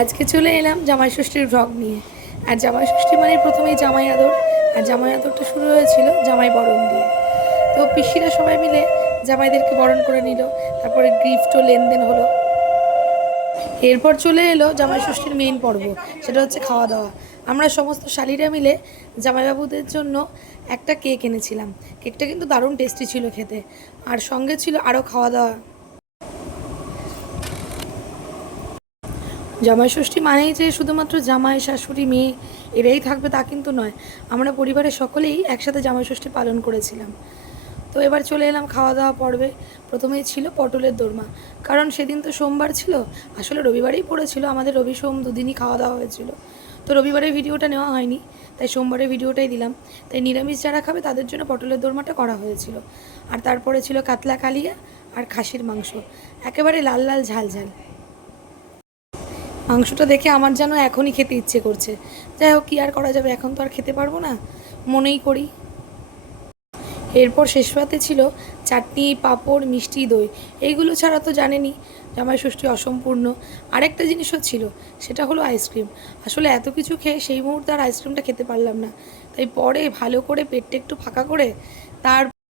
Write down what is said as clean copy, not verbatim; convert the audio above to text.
আজকে চলে এলাম জামাই ষষ্ঠীর ভ্লগ নিয়ে। আর জামাই ষষ্ঠী মানে প্রথমেই জামাই আদর, আর জামাই আদরটা শুরু হয়েছিল জামাই বরণ দিয়ে। তো পিসিরা সবাই মিলে জামাইদেরকে বরণ করে নিল, তারপরে গিফটও লেনদেন হলো। এরপর চলে এলো জামাই ষষ্ঠীর মেইন পর্ব, সেটা হচ্ছে খাওয়া দাওয়া। আমরা সমস্ত শালিরা মিলে জামাইবাবুদের জন্য একটা কেক এনেছিলাম। কেকটা কিন্তু দারুণ টেস্টি ছিল খেতে, আর সঙ্গে ছিল আরও খাওয়া দাওয়া। জামাই ষষ্ঠী মানেই যে শুধুমাত্র জামাই শাশুড়ি মেয়ে এরাই থাকবে তা কিন্তু নয়, আমরা পরিবারের সকলেই একসাথে জামাই ষষ্ঠী পালন করেছিলাম। তো এবার চলে এলাম খাওয়া দাওয়া পর্বে। প্রথমেই ছিল পটলের দোরমা, কারণ সেদিন তো সোমবার ছিল, আসলে রবিবারেই পড়েছিল, আমাদের রবি সোম দুদিনই খাওয়া দাওয়া হয়েছিল। তো রবিবারের ভিডিওটা নেওয়া হয়নি, তাই সোমবারের ভিডিওটাই দিলাম। তাই নিরামিষ যারা খাবে তাদের জন্য পটলের দোরমাটা করা হয়েছিল। আর তারপরে ছিল কাতলা কালিয়া আর খাসির মাংস, একেবারে লাল লাল ঝাল ঝাল। মাংসটা দেখে আমার যেন এখনই খেতে ইচ্ছে করছে। যাই হোক, কী আর করা যাবে, এখন তো আর খেতে পারবো না, মনেই করি। এরপর শেষ পাতে ছিল চাটনি, পাঁপড়, মিষ্টি, দই। এইগুলো ছাড়া তো জানেনই জামাই ষষ্ঠী অসম্পূর্ণ। আরেকটা জিনিসও ছিল, সেটা হলো আইসক্রিম। আসলে এত কিছু খেয়ে সেই মুহূর্তে আর আইসক্রিমটা খেতে পারলাম না, তাই পরে ভালো করে পেটটা একটু ফাঁকা করে